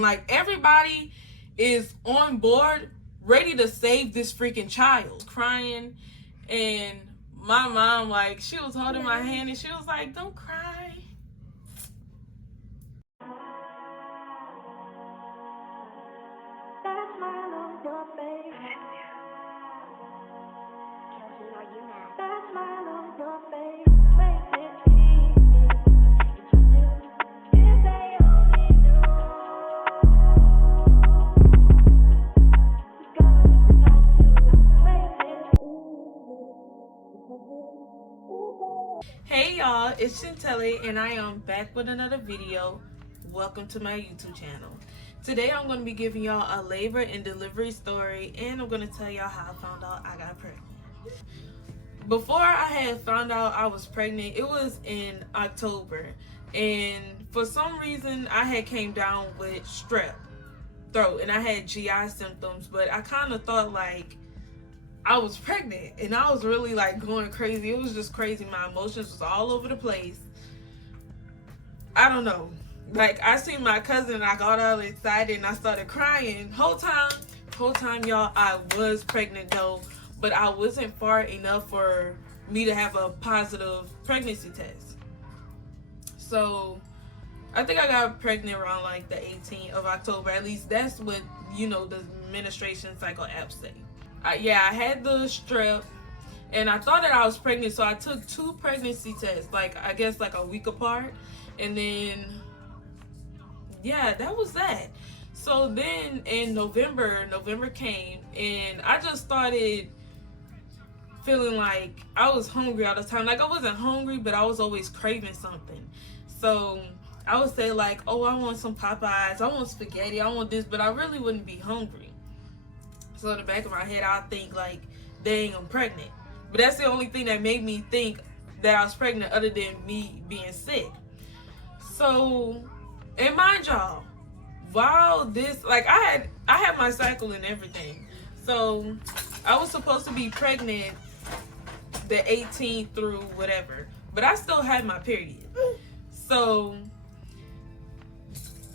Like, everybody is on board, ready to save this freaking child. Crying, and my mom, like, she was holding my hand and she was like, don't cry. Hey y'all, it's Shintelli and I am back with another video. Welcome to my YouTube channel. Today I'm going to be giving y'all a labor and delivery story, and I'm going to tell y'all how I found out I got pregnant. Before I had found out I was pregnant, it was in October, and for some reason I had came down with strep throat and I had GI symptoms, but I kind of thought like I was pregnant, and I was really like going crazy. It was just crazy. My emotions was all over the place. I don't know. Like, I seen my cousin and I got all excited and I started crying. Whole time, y'all, I was pregnant though, but I wasn't far enough for me to have a positive pregnancy test. So I think I got pregnant around like the 18th of October. At least that's what, you know, the menstruation cycle apps say. Yeah, I had the strep and I thought that I was pregnant, so I took 2 pregnancy tests, like I guess like a week apart, and then yeah, that was that. So then in November came and I just started feeling like I was hungry all the time. Like, I wasn't hungry, but I was always craving something. So I would say like, oh, I want some Popeyes, I want spaghetti, I want this, but I really wouldn't be hungry. So in the back of my head, I think like, dang, I'm pregnant. But that's the only thing that made me think that I was pregnant, other than me being sick. So, and mind y'all, while this, like, I had my cycle and everything. So I was supposed to be pregnant the 18th through whatever, but I still had my period. So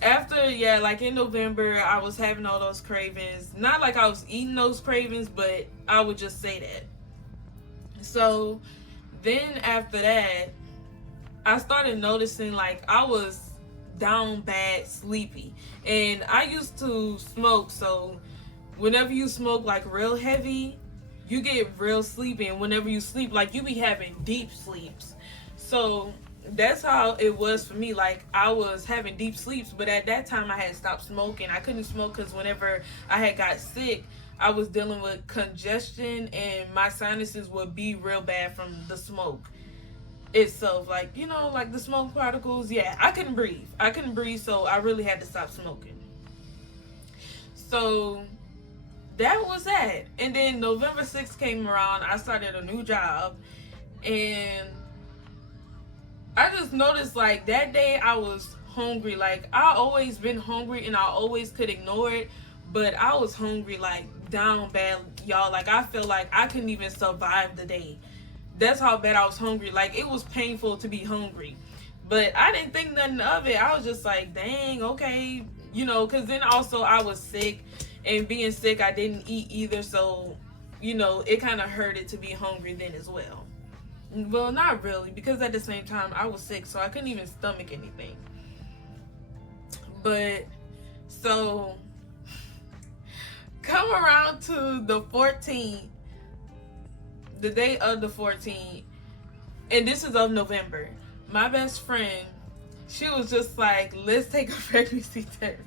after, yeah, like in November, I was having all those cravings. Not like I was eating those cravings, but I would just say that. So then after that, I started noticing like I was down bad, sleepy. And I used to smoke, so whenever you smoke like real heavy, you get real sleepy. And whenever you sleep, like you be having deep sleeps. So that's how it was for me. Like, I was having deep sleeps, but at that time I had stopped smoking. I couldn't smoke because whenever I had got sick, I was dealing with congestion and my sinuses would be real bad from the smoke itself. Like, you know, like the smoke particles. Yeah, I couldn't breathe, so I really had to stop smoking. So that was that. And then November 6th came around. I started a new job, and I just noticed like that day I was hungry. Like, I always been hungry and I always could ignore it, but I was hungry like down bad, y'all. Like, I feel like I couldn't even survive the day. That's how bad I was hungry. Like, it was painful to be hungry, but I didn't think nothing of it. I was just like, dang, okay, you know, because then also I was sick, and being sick I didn't eat either, so you know, it kind of hurted to be hungry then as well. Well, not really, because at the same time I was sick, so I couldn't even stomach anything. But so come around to the 14th, the day of the 14th, and this is of November, my best friend, she was just like, let's take a pregnancy test.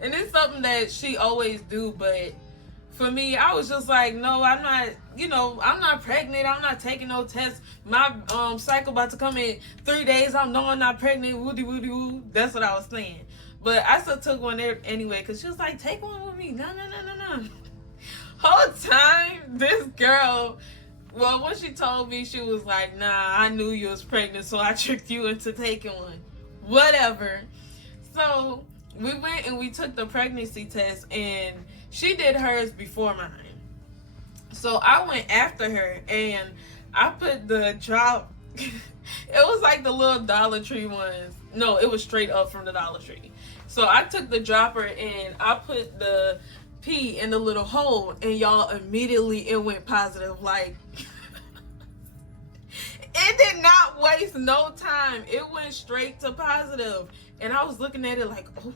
And it's something that she always do, but for me, I was just like, no, I'm not, you know, I'm not pregnant. I'm not taking no tests. My cycle about to come in 3 days. I know I'm not pregnant. Woody, woody, woo. That's what I was saying. But I still took one there anyway, because she was like, take one with me. No. Whole time, this girl, well, when she told me, she was like, nah, I knew you was pregnant, so I tricked you into taking one. Whatever. So we went and we took the pregnancy test, and she did hers before mine. So I went after her, and I put the drop. It was like the little Dollar Tree ones. No, it was straight up from the Dollar Tree. So So I took the dropper and I put the pee in the little hole, and y'all, immediately it went positive. Like, it did not waste no time. It went straight to positive. And I was looking at it like, oh.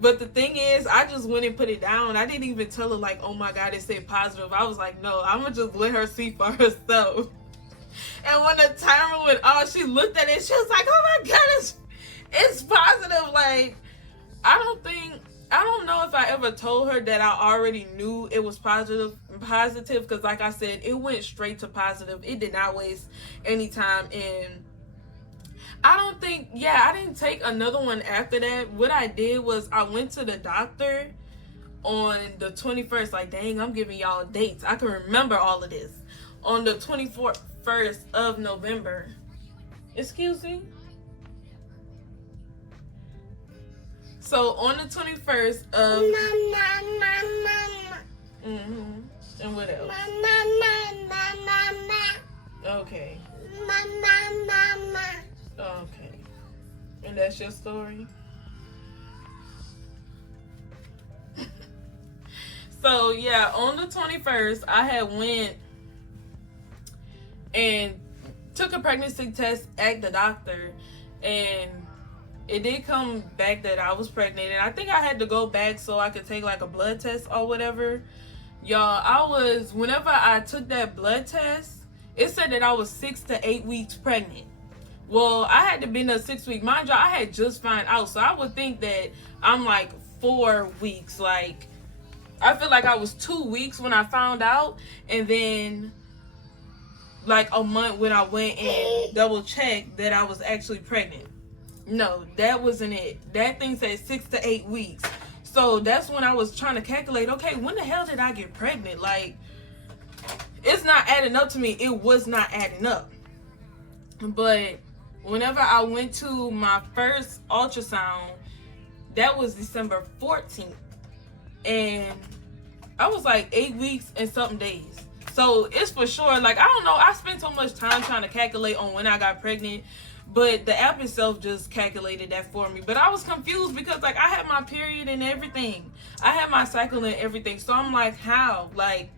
But the thing is, I just went and put it down. I didn't even tell her like, oh my God, it said positive. I was like, no, I'm gonna just let her see for herself. And when the timer went off, she looked at it, she was like, oh my God, it's positive. Like, I don't know if I ever told her that I already knew it was positive, because like I said, it went straight to positive. It did not waste any time. And I didn't take another one after that. What I did was I went to the doctor on the 21st. Like, dang, I'm giving y'all dates. I can remember all of this. On the 21st of November. Excuse me? So on the 21st of... Mm-hmm. And what else? Okay. Okay. And that's your story? So yeah, on the 21st, I had went and took a pregnancy test at the doctor, and it did come back that I was pregnant. And I think I had to go back so I could take like a blood test or whatever. Y'all, whenever I took that blood test, it said that I was 6 to 8 weeks pregnant. Well, I had to be in a 6 week. Mind you, I had just found out. So I would think that I'm like 4 weeks. Like, I feel like I was 2 weeks when I found out. And then like a month when I went and double checked that I was actually pregnant. No, that wasn't it. That thing said 6 to 8 weeks. So that's when I was trying to calculate, okay, when the hell did I get pregnant? Like, it's not adding up to me. It was not adding up. But whenever I went to my first ultrasound, that was December 14th. And I was like 8 weeks and something days. So it's for sure, like, I don't know, I spent so much time trying to calculate on when I got pregnant, but the app itself just calculated that for me. But I was confused because, like, I had my period and everything. I had my cycle and everything. So I'm like, how? Like,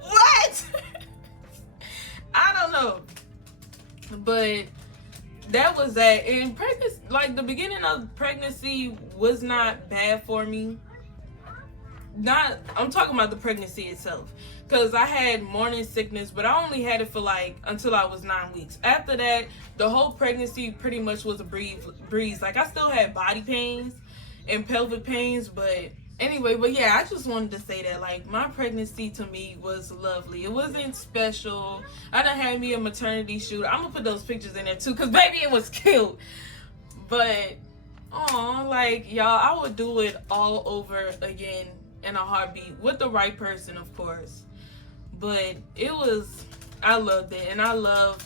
what? I don't know. But that was that. And pregnancy, like, the beginning of pregnancy was not bad for me. I'm talking about the pregnancy itself, because I had morning sickness, but I only had it for like until I was 9 weeks. After that, the whole pregnancy pretty much was a breeze. Like, I still had body pains and pelvic pains, but anyway, but yeah, I just wanted to say that, like, my pregnancy to me was lovely. It wasn't special. I done had me a maternity shoot. I'm gonna put those pictures in there too, because baby, it was cute. But like, y'all, I would do it all over again in a heartbeat, with the right person, of course. But I loved it, and I love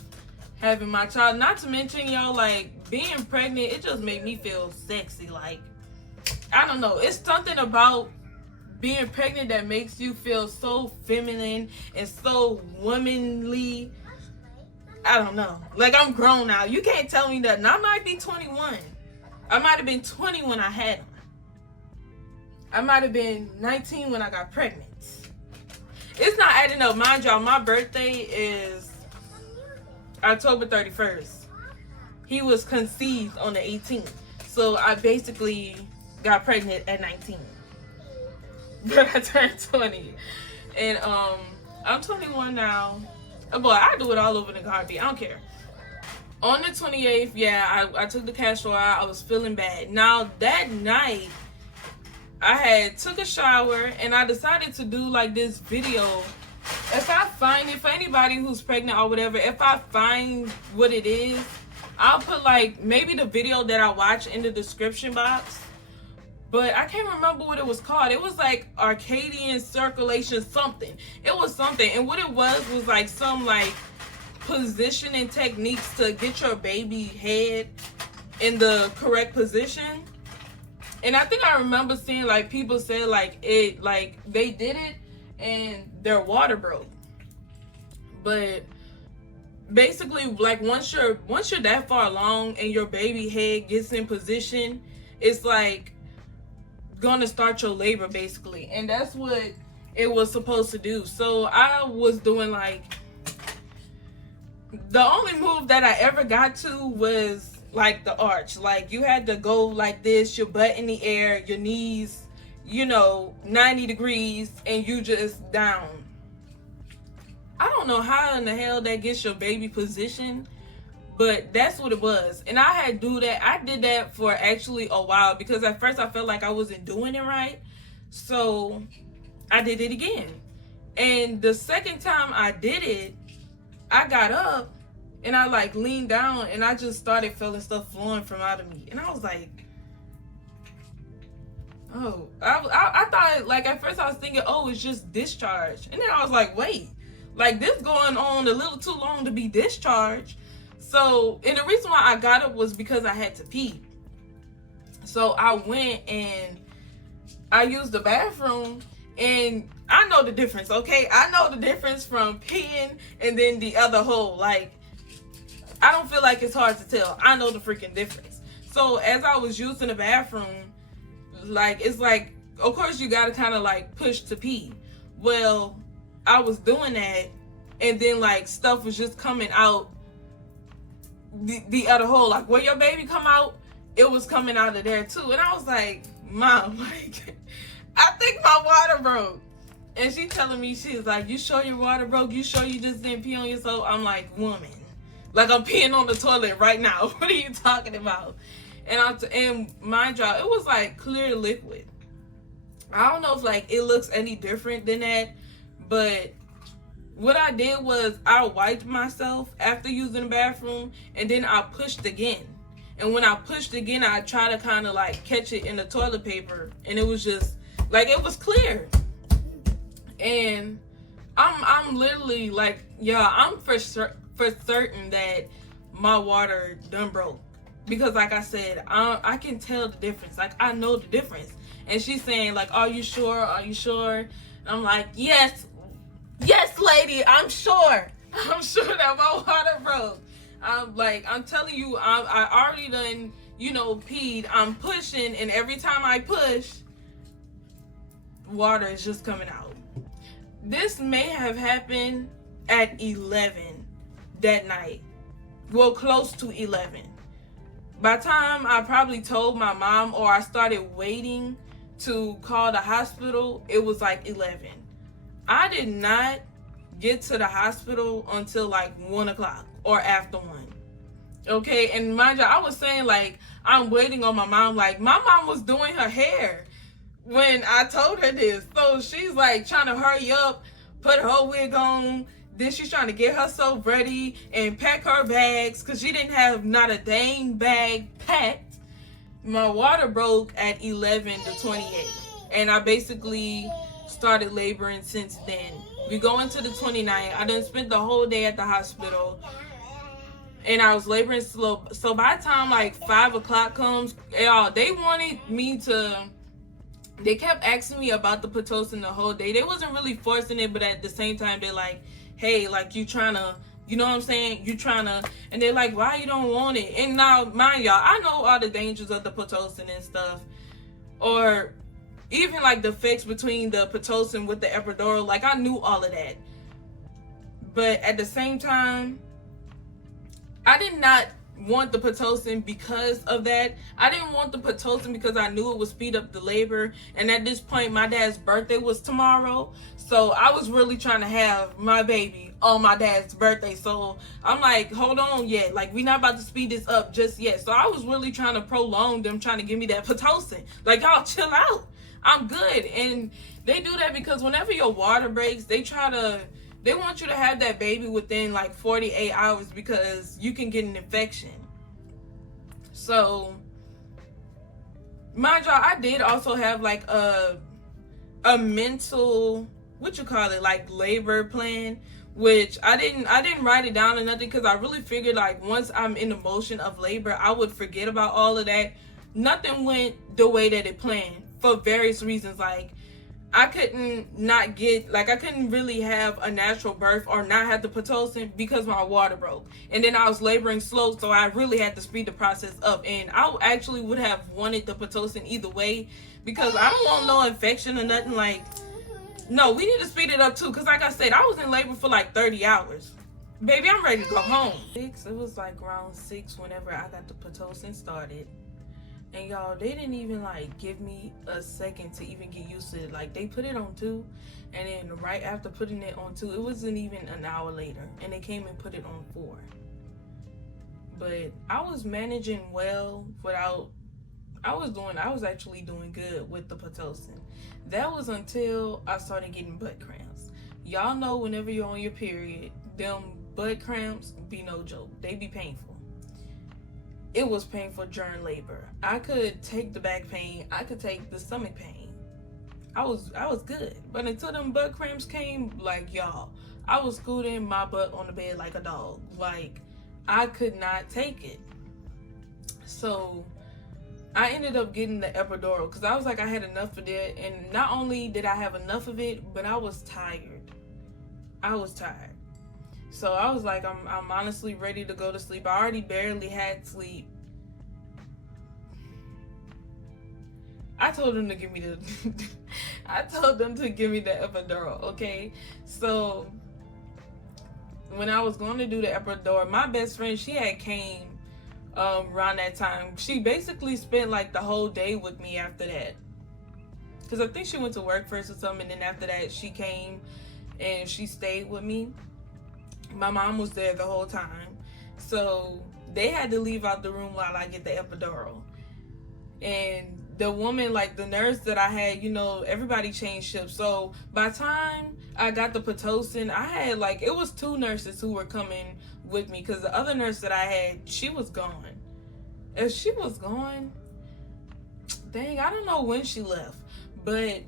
having my child. Not to mention, y'all, like, being pregnant, it just made me feel sexy. Like, I don't know, it's something about being pregnant that makes you feel so feminine and so womanly. I don't know, like, I'm grown now. You can't tell me nothing. I might be 21. I might have been 20 when I had him. I might have been 19 when I got pregnant. It's not adding up. Mind y'all, my birthday is October 31st. He was conceived on the 18th. So I basically got pregnant at 19. But I turned 20. And I'm 21 now. Boy, I do it all over the heartbeat. I don't care. On the 28th, yeah, I took the castor oil. I was feeling bad. Now, that night, I had took a shower, and I decided to do like this video. If I find it, for anybody who's pregnant or whatever, if I find what it is, I'll put like maybe the video that I watched in the description box. But I can't remember what it was called. It was like Arcadian circulation something. It was something. And what it was like some like positioning techniques to get your baby head in the correct position. And I think I remember seeing like people say like it, like they did it and their water broke. But basically, like, once you're that far along and your baby head gets in position, it's like gonna start your labor basically, and that's what it was supposed to do. So I was doing like, the only move that I ever got to was like the arch. Like, you had to go like this, your butt in the air, your knees, 90 degrees, and you just down. I don't know how in the hell that gets your baby position, but that's what it was. And I did that for actually a while, because at first I felt like I wasn't doing it right. So I did it again. And the second time I did it, I got up and I like leaned down and I just started feeling stuff flowing from out of me. And I was like, oh, I thought, like, at first I was thinking, oh, it's just discharge. And then I was like, wait, like, this going on a little too long to be discharged. So, and the reason why I got up was because I had to pee. So I went and I used the bathroom, and I know the difference, okay? I know the difference from peeing and then the other hole. Like, I don't feel like it's hard to tell. I know the freaking difference. So as I was using the bathroom, like, it's like, of course you gotta kind of like push to pee. Well, I was doing that, and then like stuff was just coming out the other hole. Like, where your baby come out, it was coming out of there too. And I was like, Mom, like, I think my water broke. And she telling me, she's like, you sure your water broke? You sure you just didn't pee on yourself? I'm like, woman, like, I'm peeing on the toilet right now. What are you talking about? And mind you, it was like clear liquid. I don't know if like it looks any different than that, but what I did was I wiped myself after using the bathroom, and then I pushed again. And when I pushed again, I tried to kind of like catch it in the toilet paper, and it was just like, it was clear. And I'm literally like, yeah, I'm for certain that my water done broke, because like I said, I can tell the difference. Like, I know the difference. And she's saying like, are you sure? Are you sure? And I'm like, yes, lady, I'm sure. I'm sure that my water broke. I'm telling you, I already done, peed. I'm pushing, and every time I push, water is just coming out. This may have happened at 11 that night. Well, close to 11. By the time I probably told my mom, or I started waiting to call the hospital, it was like 11. I did not get to the hospital until like 1 o'clock or after 1. Okay, and mind you, I was saying like, I'm waiting on my mom. Like, my mom was doing her hair when I told her this. So she's like trying to hurry up, put her wig on. Then she's trying to get herself ready and pack her bags, because she didn't have not a dang bag packed. My water broke at 11:28, and I basically started laboring since then. We go into the 29th. I done spent the whole day at the hospital, and I was laboring slow. So by the time like 5 o'clock comes, y'all, they kept asking me about the Pitocin the whole day. They wasn't really forcing it, but at the same time, they're like, hey, like, you trying to, you know what I'm saying? You trying to, and they're like, why you don't want it? And now, mind y'all, I know all the dangers of the Pitocin and stuff, or even like the effects between the Pitocin with the epidural. Like, I knew all of that. But at the same time, I did not want the Pitocin because of that. I didn't want the Pitocin because I knew it would speed up the labor. And at this point, my dad's birthday was tomorrow. So I was really trying to have my baby on my dad's birthday. So I'm like, hold on yet. Like, we're not about to speed this up just yet. So I was really trying to prolong them trying to give me that Pitocin. Like, y'all chill out. I'm good. And they do that because whenever your water breaks, they want you to have that baby within like 48 hours because you can get an infection. So, mind y'all, I did also have like a mental, like labor plan, which I didn't write it down or nothing, because I really figured like once I'm in the motion of labor, I would forget about all of that. Nothing went the way that it planned for various reasons. Like, I couldn't not get, like, I couldn't really have a natural birth or not have the Pitocin because my water broke. And then I was laboring slow, so I really had to speed the process up. And I actually would have wanted the Pitocin either way because I don't want no infection or nothing. Like, no, we need to speed it up too because, like I said, I was in labor for like 30 hours. Baby, I'm ready to go home. It was like around 6 whenever I got the Pitocin started. And y'all, they didn't even like give me a second to even get used to it. Like, they put it on 2, and then right after putting it on 2, it wasn't even an hour later, and they came and put it on 4. But I was managing well without, I was actually doing good with the Pitocin. That was until I started getting butt cramps. Y'all know whenever you're on your period, them butt cramps be no joke. They be painful. It was painful during labor. I could take the back pain. I could take the stomach pain. I was good. But until them butt cramps came, like, y'all, I was scooting my butt on the bed like a dog. Like, I could not take it. So I ended up getting the epidural because I was like, I had enough of it. And not only did I have enough of it, but I was tired. I was tired. So I was like, I'm honestly ready to go to sleep. I already barely had sleep. I told them to give me the epidural, okay? So when I was going to do the epidural, my best friend, she had came around that time. She basically spent like the whole day with me after that. Because I think she went to work first or something, and then after that she came and she stayed with me. My mom was there the whole time, so they had to leave out the room while I get the epidural. And the woman, like the nurse that I had, you know, everybody changed shifts. So by the time I got the Pitocin, I had like, it was 2 nurses who were coming with me because the other nurse that I had, she was gone. If she was gone, dang, I don't know when she left, but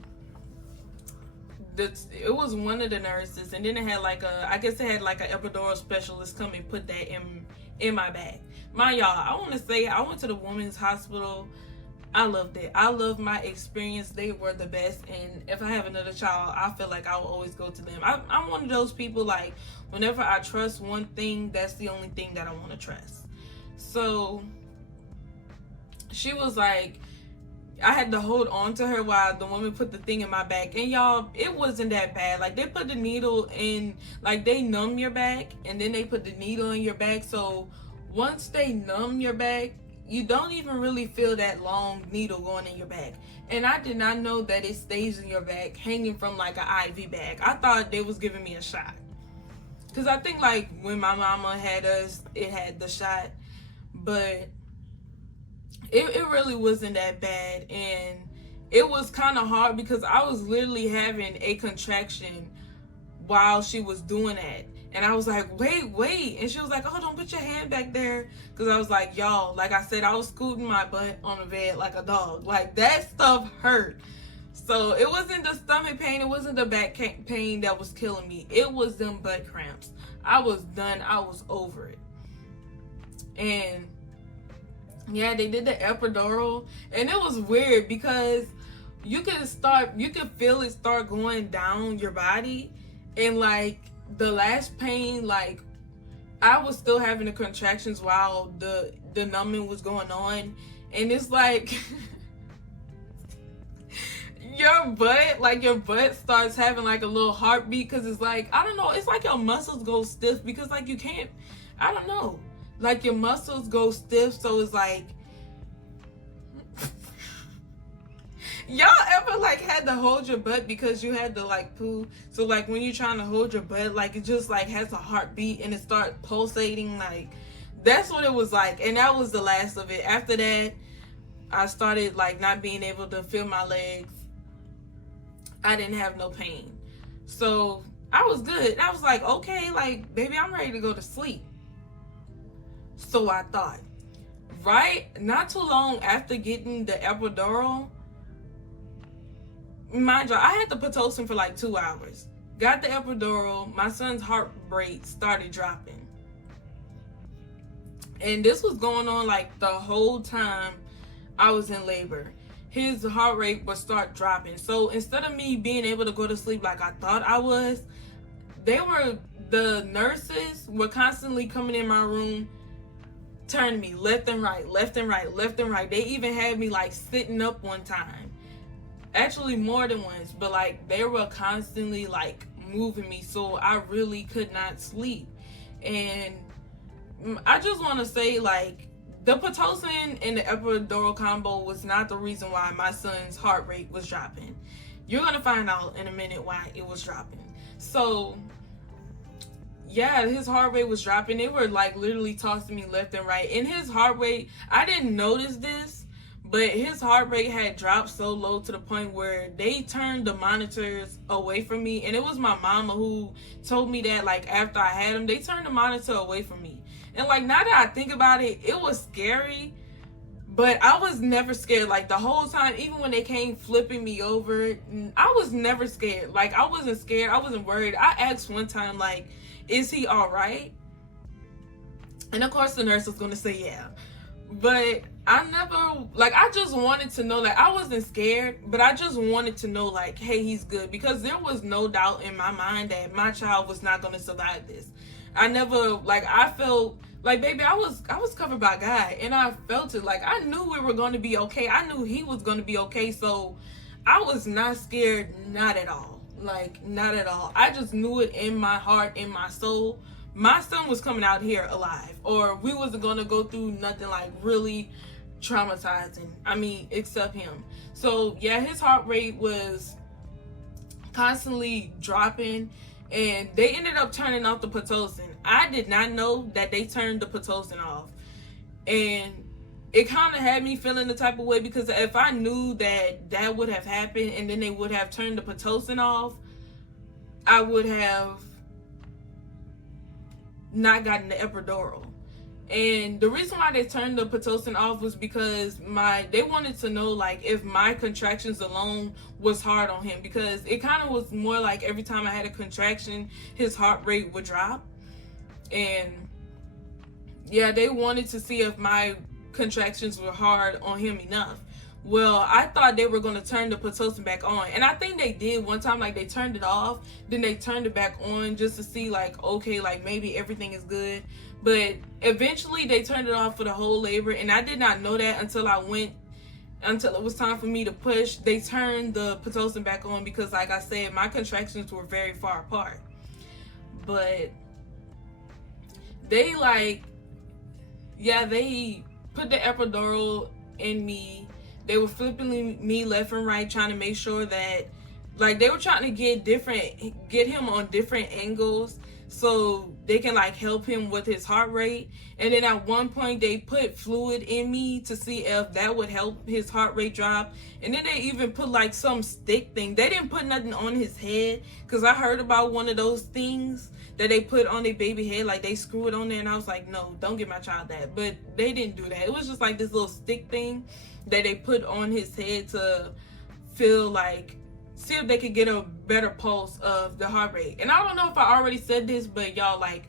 it was one of the nurses, and then it had like I guess it had like an epidural specialist come and put that in my bag. Y'all, I want to say I went to the women's hospital. I loved it. I loved my experience. They were the best, and if I have another child, I feel like I will always go to them. I'm one of those people, like, whenever I trust one thing, that's the only thing that I want to trust. So she was like, I had to hold on to her while the woman put the thing in my back. And y'all, it wasn't that bad. Like, they put the needle in, like, they numb your back, and then they put the needle in your back. So once they numb your back, you don't even really feel that long needle going in your back. And I did not know that it stays in your back hanging from like an IV bag. I thought they was giving me a shot. Because I think like when my mama had us, it had the shot. But it really wasn't that bad. And it was kind of hard because I was literally having a contraction while she was doing that. And I was like, wait. And she was like, oh, don't put your hand back there. Because I was like, y'all, like I said, I was scooting my butt on the bed like a dog. Like, that stuff hurt. So it wasn't the stomach pain. It wasn't the back pain that was killing me. It was them butt cramps. I was done. I was over it. And yeah, they did the epidural. And it was weird because you could feel it start going down your body. And like, the last pain, like, I was still having the contractions while the numbing was going on. And it's like your butt starts having like a little heartbeat, because it's like, I don't know, it's like your muscles go stiff because like you can't, I don't know, like your muscles go stiff. So it's like, y'all ever like had to hold your butt because you had to like poo? So like when you're trying to hold your butt, like it just like has a heartbeat and it starts pulsating. Like, that's what it was like. And that was the last of it. After that, I started like not being able to feel my legs. I didn't have no pain. So I was good. I was like, okay, like, baby, I'm ready to go to sleep. So I thought, right? Not too long after getting the epidural, mind you, I had the Pitocin for like 2 hours. Got the epidural. My son's heart rate started dropping. And this was going on like the whole time I was in labor. his heart rate would start dropping. So instead of me being able to go to sleep like I thought I was, the nurses were constantly coming in my room, turning me left and right, left and right, left and right. They even had me like sitting up one time. Actually more than once, but like they were constantly like moving me, so I really could not sleep. And I just want to say, like, the Pitocin and the epidural combo was not the reason why my son's heart rate was dropping. You're gonna find out in a minute why it was dropping. So yeah, his heart rate was dropping. They were like literally tossing me left and right. And his heart rate, I didn't notice this, but his heart rate had dropped so low to the point where they turned the monitors away from me. And it was my mama who told me that, like, after I had him, they turned the monitor away from me. And like, now that I think about it, it was scary, but I was never scared. Like the whole time, even when they came flipping me over, I was never scared. Like I wasn't scared. I wasn't worried. I asked one time, like, is he all right? And of course the nurse was going to say yeah. But I never, like, I just wanted to know, like, I wasn't scared, but I just wanted to know, like, hey, he's good. Because there was no doubt in my mind that my child was not going to survive this. I never, like, I felt like, baby, I was covered by God, and I felt it. Like, I knew we were going to be okay. I knew he was going to be okay. So I was not scared, not at all. Like, not at all. I just knew it in my heart, in my soul. My son was coming out here alive, or we wasn't going to go through nothing like really traumatizing. I mean, except him. So yeah, his heart rate was constantly dropping, and they ended up turning off the Pitocin. I did not know that they turned the Pitocin off, and it kind of had me feeling the type of way, because if I knew that that would have happened and then they would have turned the Pitocin off, I would have not gotten the epidural. And the reason why they turned the Pitocin off was because they wanted to know, like, if my contractions alone was hard on him, because it kind of was more like every time I had a contraction, his heart rate would drop. And yeah, they wanted to see if my contractions were hard on him enough. Well, I thought they were going to turn the Pitocin back on, and I think they did one time. Like, they turned it off, then they turned it back on just to see, like, okay, like, maybe everything is good. But eventually they turned it off for the whole labor, and I did not know that until it was time for me to push. They turned the Pitocin back on because, like I said, my contractions were very far apart. But they, like, yeah, they put the epidural in me. They were flipping me left and right, trying to make sure that, like, they were trying to get him on different angles so they can, like, help him with his heart rate. And then at one point they put fluid in me to see if that would help his heart rate drop. And then they even put, like, some stick thing. They didn't put nothing on his head, because I heard about one of those things that they put on their baby head, like they screw it on there, and I was like, no, don't give my child that. But they didn't do that. It was just like this little stick thing that they put on his head to feel like, see if they could get a better pulse of the heart rate. And I don't know if I already said this, but y'all, like,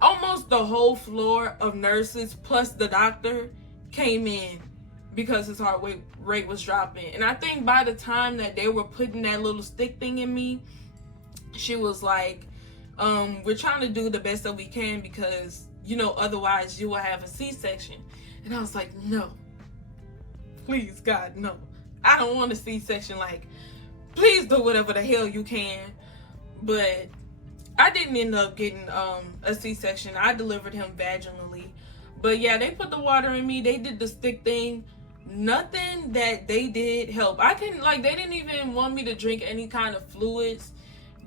almost the whole floor of nurses plus the doctor came in because his heart rate was dropping. And I think by the time that they were putting that little stick thing in me, she was like, we're trying to do the best that we can, because, you know, otherwise you will have a C-section. And I was like, no, please, God, no, I don't want a C-section. Like, please do whatever the hell you can. But I didn't end up getting a C-section. I delivered him vaginally. But yeah, they put the water in me. They did the stick thing. Nothing that they did help. They didn't even want me to drink any kind of fluids,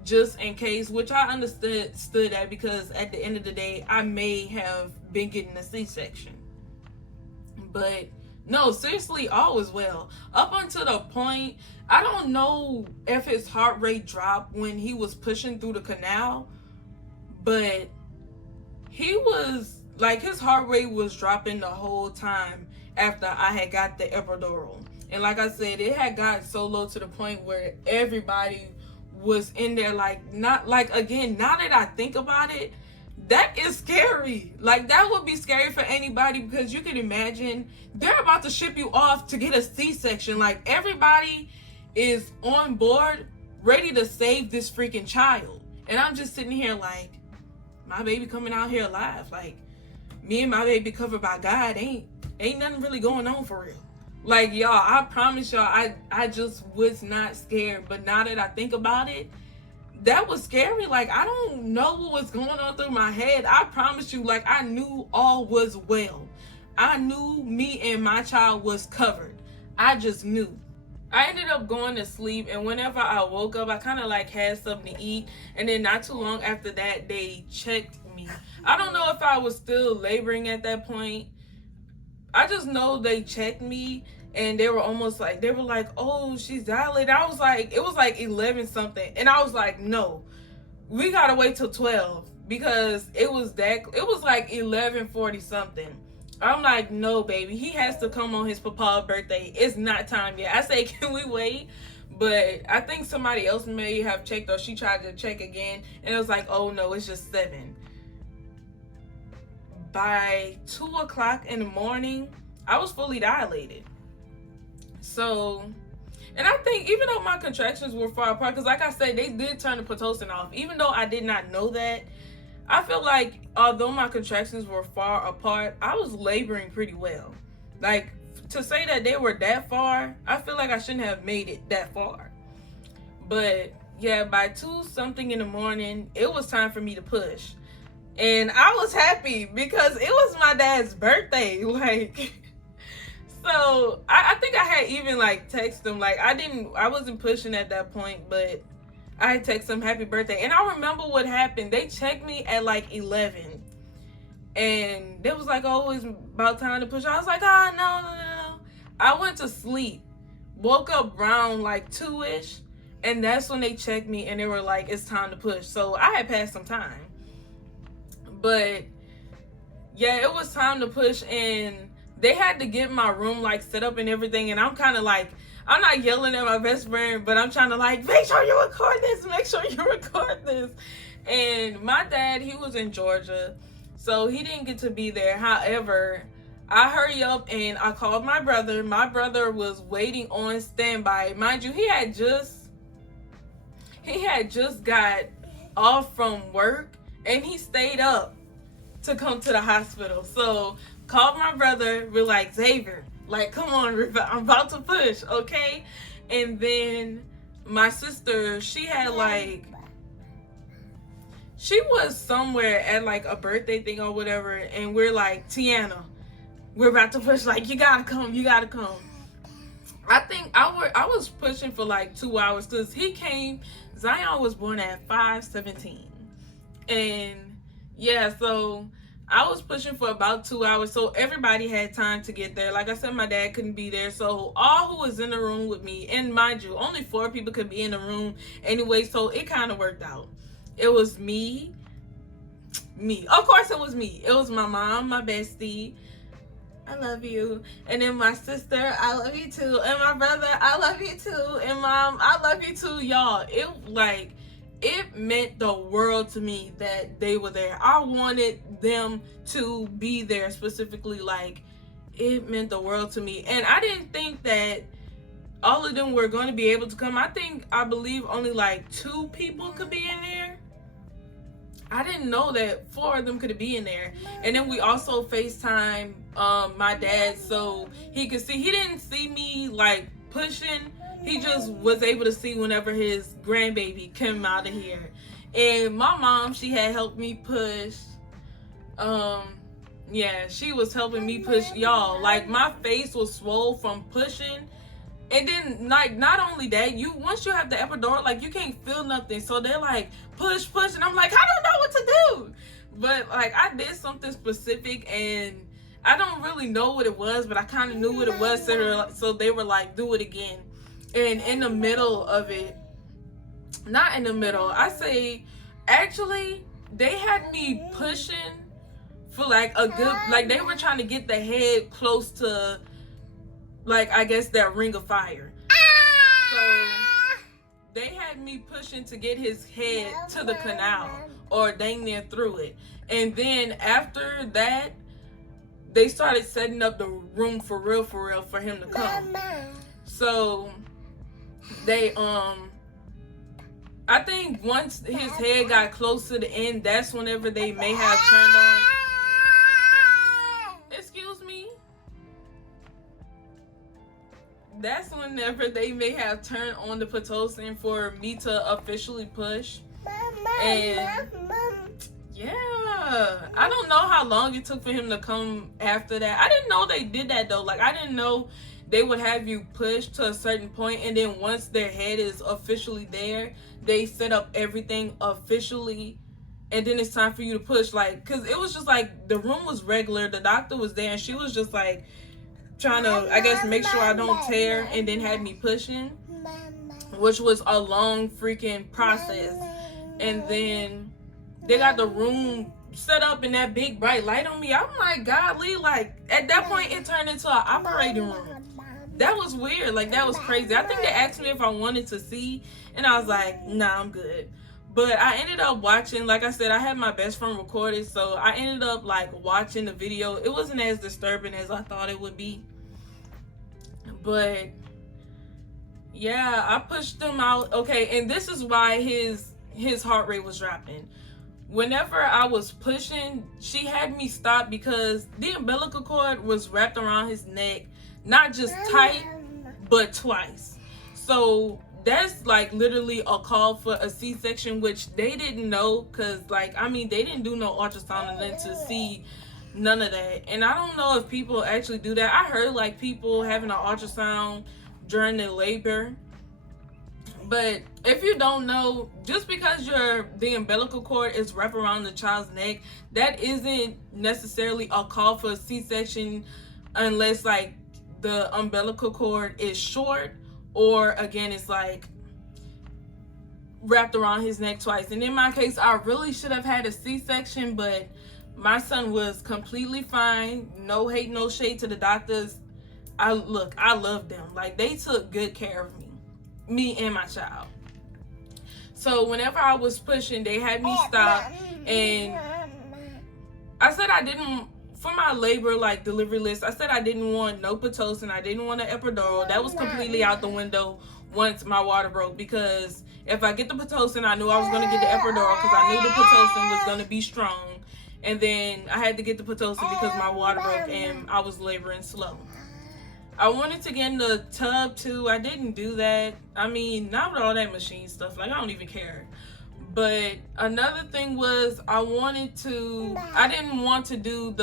just in case, which I understood that, because at the end of the day, I may have been getting a C-section. But no, seriously, all was well. Up until the point, I don't know if his heart rate dropped when he was pushing through the canal, but he was, like, his heart rate was dropping the whole time after I had got the epidural. And like I said, it had gotten so low to the point where everybody was in there, like, not, like, again, now that I think about it, That is scary. Like, that would be scary for anybody, because you can imagine they're about to ship you off to get a C-section. Like, everybody is on board, ready to save this freaking child. And I'm just sitting here like, my baby coming out here alive. Like, me and my baby covered by God. Ain't nothing really going on for real. Like, y'all, I promise y'all, I just was not scared. But now that I think about it, that was scary. Like, I don't know what was going on through my head. I promise you, like, I knew all was well. I knew me and my child was covered. I just knew. I ended up going to sleep, and whenever I woke up, I kind of like had something to eat, and then not too long after that, they checked me. I don't know if I was still laboring at that point. I just know they checked me, and they were almost like, they were like, oh, she's dilated. I was like, it was like 11 something, and I was like, no, we gotta wait till 12, because it was like 11:40 something. I'm like, no, baby, he has to come on his papa's birthday. It's not time yet. I say, can we wait? But I think somebody else may have checked, or she tried to check again, and it was like, oh no, it's just 7. By 2 o'clock in the morning, I was fully dilated. So, and I think even though my contractions were far apart, because like I said, they did turn the Pitocin off, even though I did not know that, I feel like although my contractions were far apart, I was laboring pretty well. Like, to say that they were that far, I feel like I shouldn't have made it that far. But yeah, by 2 something in the morning, it was time for me to push. And I was happy because it was my dad's birthday. Like, so I think I had even like texted him. Like, I wasn't pushing at that point, but I had texted him happy birthday. And I remember what happened. They checked me at like 11. And they was like, oh, it's about time to push. I was like, oh, no. I went to sleep. Woke up around like 2-ish. And that's when they checked me and they were like, it's time to push. So I had passed some time. But yeah, it was time to push, and they had to get my room like set up and everything. And I'm kind of like, I'm not yelling at my best friend, but I'm trying to like, make sure you record this, make sure you record this. And my dad, he was in Georgia, so he didn't get to be there. However, I hurry up and I called my brother. My brother was waiting on standby. Mind you, he had just got off from work, and he stayed up to come to the hospital. So called my brother. We're like, Xavier, like, come on, I'm about to push, okay? And then my sister, she was somewhere at like a birthday thing or whatever, and we're like, Tiana, we're about to push, like, you gotta come. I think I was pushing for like 2 hours, because he came, Zion was born at 5:17. And yeah, so I was pushing for about 2 hours, so everybody had time to get there. Like I said, my dad couldn't be there, so all who was in the room with me, and mind you, only 4 people could be in the room anyway, so it kind of worked out. It was me, of course it was me. It was my mom, my bestie, I love you, and then my sister, I love you too, and my brother, I love you too, and mom, I love you too. Y'all, it meant the world to me that they were there. I wanted them to be there specifically. Like, it meant the world to me. And I didn't think that all of them were going to be able to come. I believe only like 2 people could be in there. I didn't know that 4 of them could be in there. And then we also FaceTime my dad, so he could see. He didn't see me like pushing. He just was able to see whenever his grandbaby came out of here. And my mom, she had helped me push. Yeah, she was helping me push, y'all. Like, my face was swole from pushing. And then, like, not only that, once you have the epidural, like, you can't feel nothing. So they're like, push, and I'm like, I don't know what to do. But like, I did something specific, and I don't really know what it was, but I kind of knew what it was. So they were like, do it again. And in the middle of it, not in the middle, I say, actually, they had me pushing for like a good, like, they were trying to get the head close to, like, I guess that ring of fire. So they had me pushing to get his head to the canal, or dang near through it. And then after that, they started setting up the room for real for him to come. So they I think once his head got close to the end, that's whenever they may have turned on. Excuse me. That's whenever they may have turned on the Pitocin for me to officially push. And yeah, I don't know how long it took for him to come after that. I didn't know they did that though. Like, I didn't know they would have you push to a certain point, and then once their head is officially there, they set up everything officially, and then it's time for you to push. Like, because it was just like the room was regular, the doctor was there, and she was just like trying to, I guess, make sure I don't tear, and then had me pushing, which was a long freaking process. And then they got the room set up in that big bright light on me. I'm like, golly, like at that point it turned into an operating room. That was weird. Like, that was crazy. I think they asked me if I wanted to see, and I was like, nah, I'm good. But I ended up watching, like I said, I had my best friend record it, so I ended up like watching the video. It wasn't as disturbing as I thought it would be. But yeah, I pushed him out. Okay, and this is why his heart rate was dropping. Whenever I was pushing, she had me stop because the umbilical cord was wrapped around his neck, not just tight, but twice. So that's like literally a call for a C-section, which they didn't know, because like, I mean, they didn't do no ultrasound and then to see none of that. And I don't know if people actually do that. I heard like people having an ultrasound during the labor. But if you don't know, just because the umbilical cord is wrapped around the child's neck, that isn't necessarily a call for a C-section unless like the umbilical cord is short, or again, it's like wrapped around his neck twice. And in my case, I really should have had a C-section, but my son was completely fine. No hate, no shade to the doctors. I love them. Like, they took good care of me and my child. So whenever I was pushing, they had me stop, and I said I didn't, for my labor like delivery list, I said I didn't want no Pitocin, I didn't want an epidural. That was completely out the window once my water broke, because if I get the Pitocin, I knew I was going to get the epidural, because I knew the Pitocin was going to be strong, and then I had to get the Pitocin because my water broke and I was laboring slow. I wanted to get in the tub too. I didn't do that. I mean, not with all that machine stuff. Like, I don't even care. But another thing was, I didn't want to do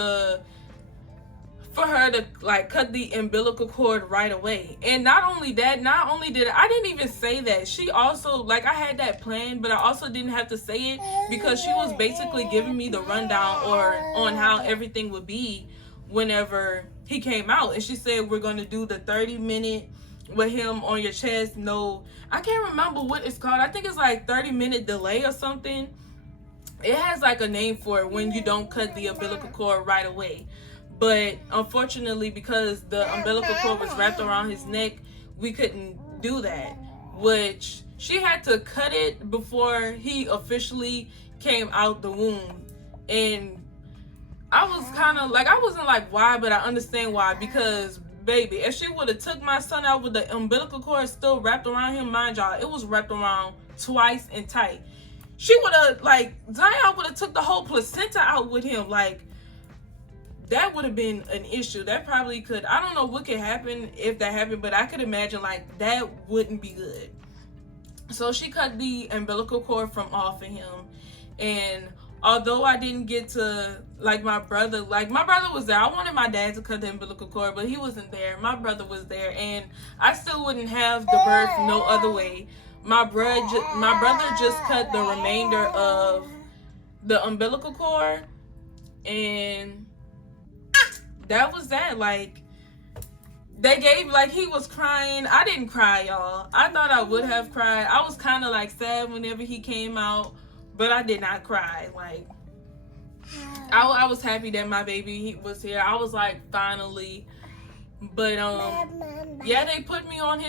for her to like cut the umbilical cord right away. And not only did I didn't even say that. She also, like, I had that plan, but I also didn't have to say it, because she was basically giving me the rundown on how everything would be whenever he came out. And she said, we're going to do the 30-minute with him on your chest. No, I can't remember what it's called. I think it's like 30-minute delay or something. It has like a name for it when you don't cut the umbilical cord right away. But unfortunately, because the umbilical cord was wrapped around his neck, we couldn't do that, which she had to cut it before he officially came out the womb. And I was kind of like, I wasn't like, why, but I understand why. Because, baby, if she would have took my son out with the umbilical cord still wrapped around him, mind y'all, it was wrapped around twice and tight. She would have, like, Zion would have took the whole placenta out with him. Like, that would have been an issue. That probably could, I don't know what could happen if that happened, but I could imagine, like, that wouldn't be good. So she cut the umbilical cord from off of him. And although I didn't get to, like, my brother was there. I wanted my dad to cut the umbilical cord, but he wasn't there. My brother was there, and I still wouldn't have the birth no other way. My brother just cut the remainder of the umbilical cord, and that was that. Like, they gave, like, he was crying. I didn't cry, y'all. I thought I would have cried. I was kind of like sad whenever he came out, but I did not cry. Like, I was happy that my baby was here. I was like, finally. But yeah, they put me on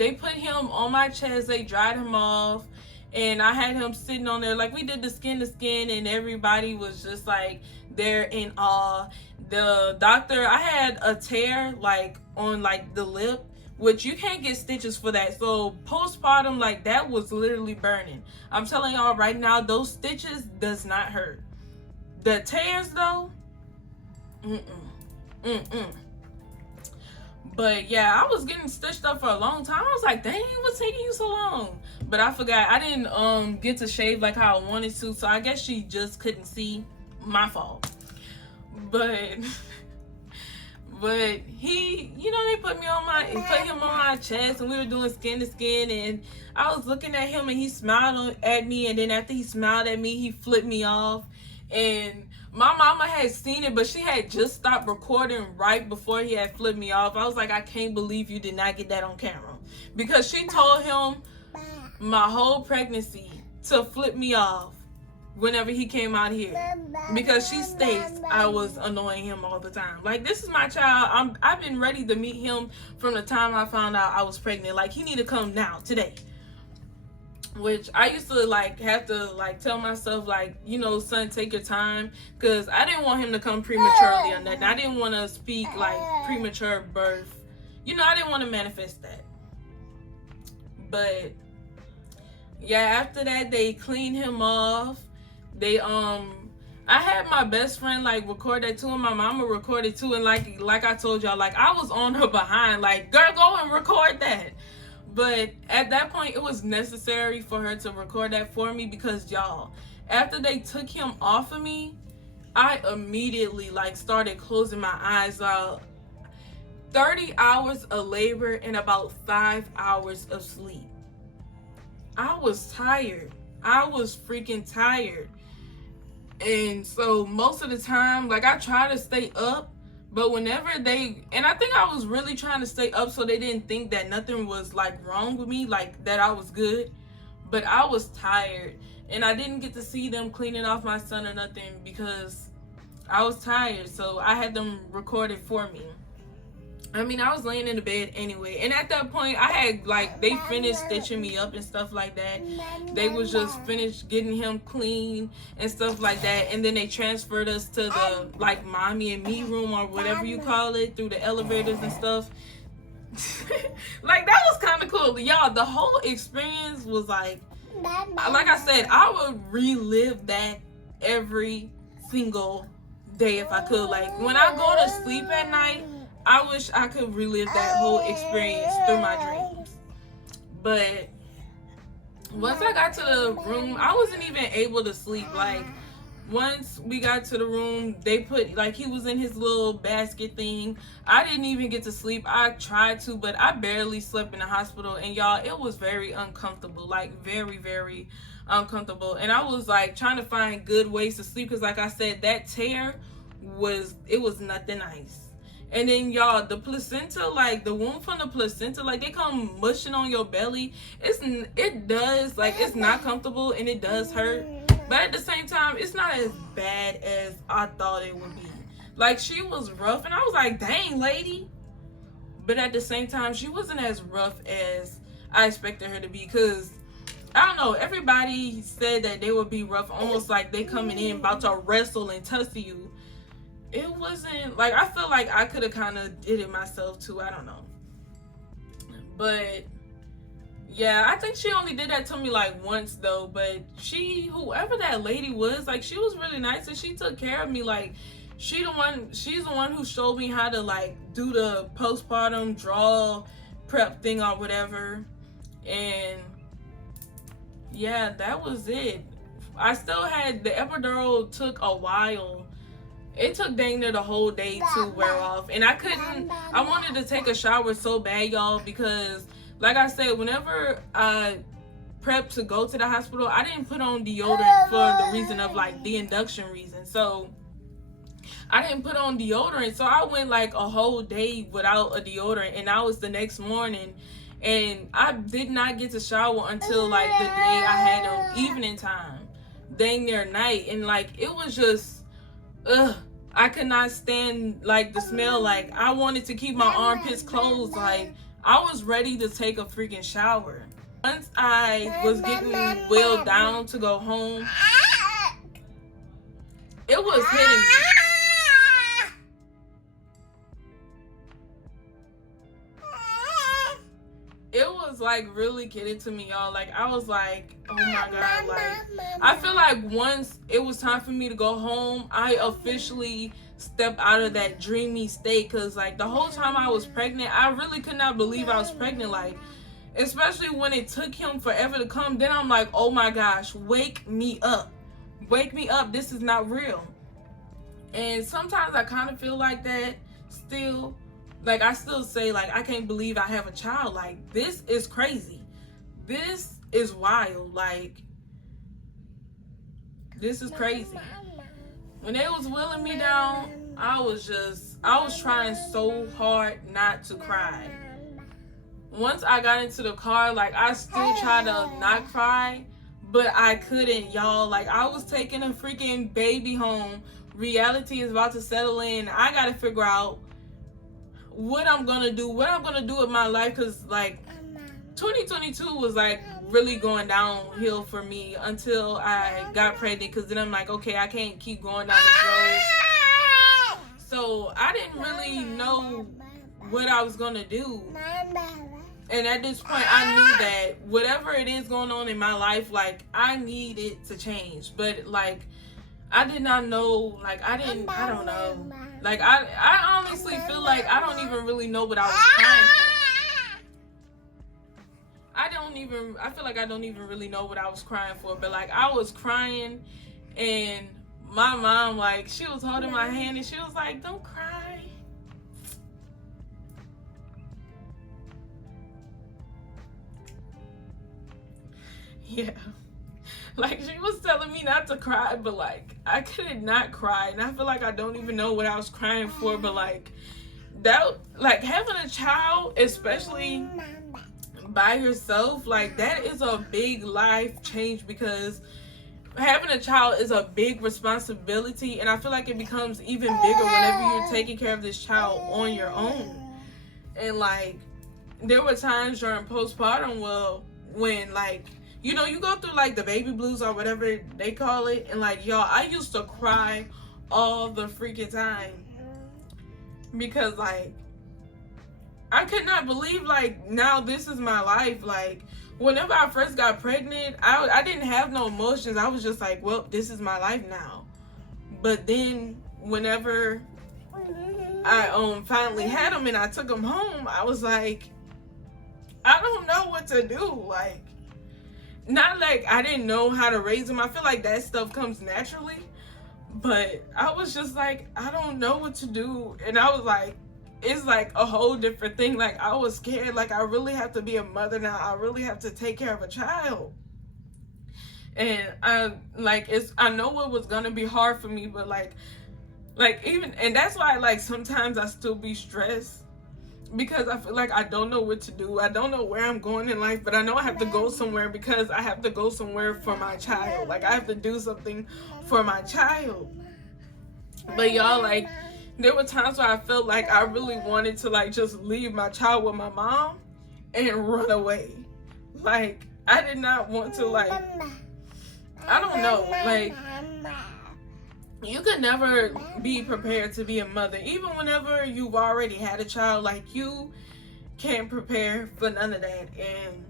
they put him on my chest, they dried him off, and I had him sitting on there. Like, we did the skin to skin, and everybody was just like there in awe. The doctor, I had a tear like on like the lip, which you can't get stitches for that. So postpartum, like, that was literally burning. I'm telling y'all right now, those stitches does not hurt. The tears though, But yeah, I was getting stitched up for a long time. I was like, dang, what's taking you so long? But I forgot, I didn't get to shave like how I wanted to, so I guess she just couldn't see. My fault. But he, you know, they put him on my chest, and we were doing skin to skin, and I was looking at him, and he smiled at me, and then after he smiled at me, he flipped me off. And my mama had seen it, but she had just stopped recording right before he had flipped me off. I was like, I can't believe you did not get that on camera, because she told him my whole pregnancy to flip me off whenever he came out here, because she states I was annoying him all the time. Like, this is my child. I've been ready to meet him from the time I found out I was pregnant. Like, he need to come now, today. Which I used to like have to like tell myself, like, you know, son, take your time, because I didn't want him to come prematurely or nothing. I didn't want to speak like premature birth. You know, I didn't want to manifest that. But yeah, after that, they cleaned him off. They I had my best friend like record that too, and my mama recorded too, and like I told y'all, like, I was on her behind, like, girl, go and record that. But at that point, it was necessary for her to record that for me, because y'all, after they took him off of me, I immediately like started closing my eyes out. 30 hours of labor and about 5 hours of sleep. I was tired. I was freaking tired. And so most of the time, like, I try to stay up, but whenever and I think I was really trying to stay up so they didn't think that nothing was like wrong with me, like that I was good. But I was tired, and I didn't get to see them cleaning off my son or nothing because I was tired. So I had them record it for me. I mean, I was laying in the bed anyway, and at that point, I had like, they finished stitching me up and stuff like that. They was just finished getting him clean and stuff like that, and then they transferred us to the like mommy and me room, or whatever you call it, through the elevators and stuff. Like, that was kind of cool, y'all. The whole experience was like I said, I would relive that every single day if I could. Like, when I go to sleep at night, I wish I could relive that whole experience through my dreams. But once I got to the room, I wasn't even able to sleep. Like, once we got to the room, they put, like, he was in his little basket thing. I didn't even get to sleep. I tried to, but I barely slept in the hospital. And y'all, it was very uncomfortable, like very, very uncomfortable. And I was like trying to find good ways to sleep, because like I said, that tear was nothing nice. And then y'all, the placenta, like the wound from the placenta, like they come mushing on your belly. It does, like, it's not comfortable and it does hurt. But at the same time, it's not as bad as I thought it would be. Like, she was rough, and I was like, dang, lady. But at the same time, she wasn't as rough as I expected her to be, because I don't know, everybody said that they would be rough, almost like they coming in about to wrestle and tussle you. It wasn't, like, I feel like I could have kind of did it myself too. I don't know. But yeah, I think she only did that to me like once though. But whoever that lady was, like, she was really nice, and she took care of me. Like, she's the one who showed me how to like do the postpartum draw prep thing or whatever. And yeah, that was it. I still had the epidural, took a while. It took dang near the whole day to wear off, and I wanted to take a shower so bad, y'all, because like I said, whenever I prepped to go to the hospital, I didn't put on deodorant for the reason of like the induction reason. So I didn't put on deodorant, so I went like a whole day without a deodorant, and I was the next morning, and I did not get to shower until like the day I had on evening time, dang near night. And like, it was just I could not stand like the smell. Like, I wanted to keep my armpits closed. Like, I was ready to take a freaking shower. Once I was getting wheeled down to go home, it was hitting me. It was like really getting to me, y'all. Like I was like, oh my God. Like I feel like once it was time for me to go home, I officially stepped out of that dreamy state. Cause like the whole time I was pregnant, I really could not believe I was pregnant. Like, especially when it took him forever to come, then I'm like, oh my gosh, wake me up. Wake me up. This is not real. And sometimes I kind of feel like that still. Like, I still say, like, I can't believe I have a child. Like, this is crazy. This is wild. Like, this is crazy. When they was wheeling me down, I was trying so hard not to cry. Once I got into the car, like, I still tried to not cry, but I couldn't, y'all. Like, I was taking a freaking baby home. Reality is about to settle in. I got to figure out what I'm gonna do with my life, because like 2022 was like really going downhill for me until I got pregnant, because then I'm like, okay, I can't keep going down this road. So I didn't really know what I was gonna do, and at this point I knew that whatever it is going on in my life, like I need it to change. But like I did not know, like I don't know. Like, I honestly feel like I don't even really know what I was crying for. I feel like I don't even really know what I was crying for. But, like, I was crying, and my mom, like, she was holding my hand, and she was like, don't cry. Yeah. Like, she was telling me not to cry, but, like, I couldn't not cry. And I feel like I don't even know what I was crying for. But, like, that, like, having a child, especially by yourself, like, that is a big life change, because having a child is a big responsibility. And I feel like it becomes even bigger whenever you're taking care of this child on your own. And, like, there were times during postpartum, when, like, you know, you go through, like, the baby blues or whatever they call it. And, like, y'all, I used to cry all the freaking time. Because, like, I could not believe, like, now this is my life. Like, whenever I first got pregnant, I didn't have no emotions. I was just like, well, this is my life now. But then, whenever I finally had him and I took him home, I was like, I don't know what to do. Like, not like I didn't know how to raise him. I feel like that stuff comes naturally. But I was just like, I don't know what to do. And I was like, it's like a whole different thing. Like, I was scared. Like, I really have to be a mother now. I really have to take care of a child. And I know it was gonna be hard for me, but like even, and that's why, like, sometimes I still be stressed, because I feel like I don't know what to do. I don't know where I'm going in life, but I know I have to go somewhere, because I have to go somewhere for my child. Like, I have to do something for my child. But y'all, like, there were times where I felt like I really wanted to, like, just leave my child with my mom and run away. Like, I did not want to, like, I don't know, like, you could never be prepared to be a mother. Even whenever you've already had a child, like, you can't prepare for none of that. And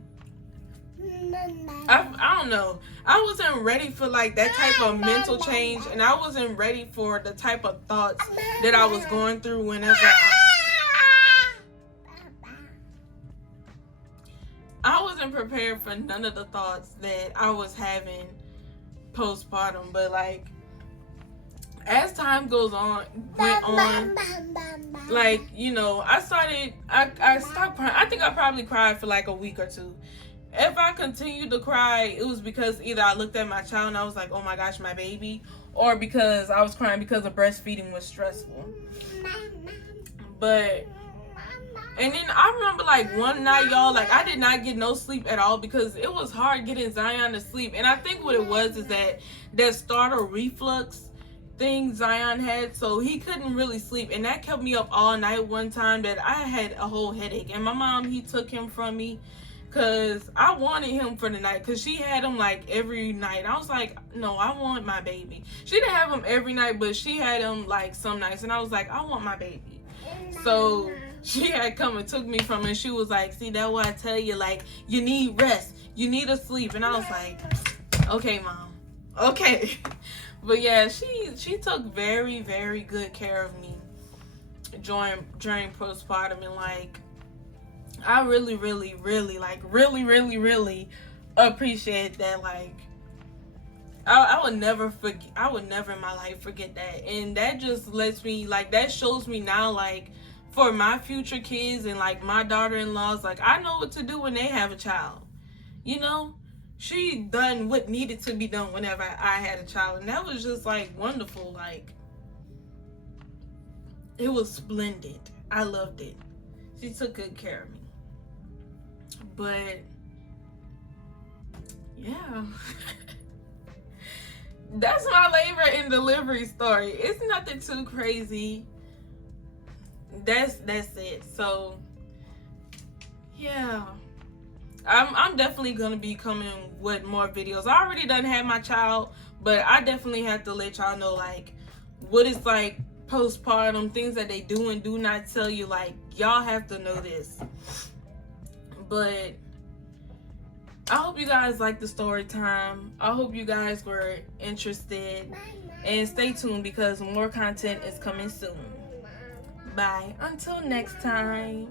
I don't know. I wasn't ready for, like, that type of mental change. And I wasn't ready for the type of thoughts that I was going through whenever I wasn't prepared for none of the thoughts that I was having postpartum. But, like, as time went on, like, you know, I stopped crying. I think I probably cried for like a week or two. If I continued to cry, it was because either I looked at my child and I was like, oh my gosh, my baby, or because I was crying because the breastfeeding was stressful. But, and then I remember, like, one night, y'all, like, I did not get no sleep at all, because it was hard getting Zion to sleep. And I think what it was is that starter reflux thing Zion had, so he couldn't really sleep, and that kept me up all night. One time that I had a whole headache, and my mom, he took him from me because I wanted him for the night, because she had him like every night. I was like, no, I want my baby. She didn't have him every night, but she had him like some nights, and I was like, I want my baby. So she had come and took me from him, and she was like, see, that's why I tell you, like, you need rest, you need to sleep. And I was like, okay, mom, okay. But yeah, she took very, very good care of me during postpartum, and like, I really, really, really, like, really appreciate that. Like, I would never forget. I would never in my life forget that, and that just lets me, like, that shows me now, like, for my future kids and like my daughter-in-laws, like, I know what to do when they have a child. You know, she done what needed to be done whenever I had a child, and that was just like wonderful. Like, it was splendid. I loved it. She took good care of me. But yeah. That's my labor and delivery story. It's nothing too crazy. That's it. So yeah, I'm definitely gonna be coming with more videos. I already done had my child, but I definitely have to let y'all know, like, what it's like postpartum, things that they do and do not tell you. Like, y'all have to know this. But I hope you guys like the story time. I hope you guys were interested, and stay tuned because more content is coming soon. Bye. Until next time.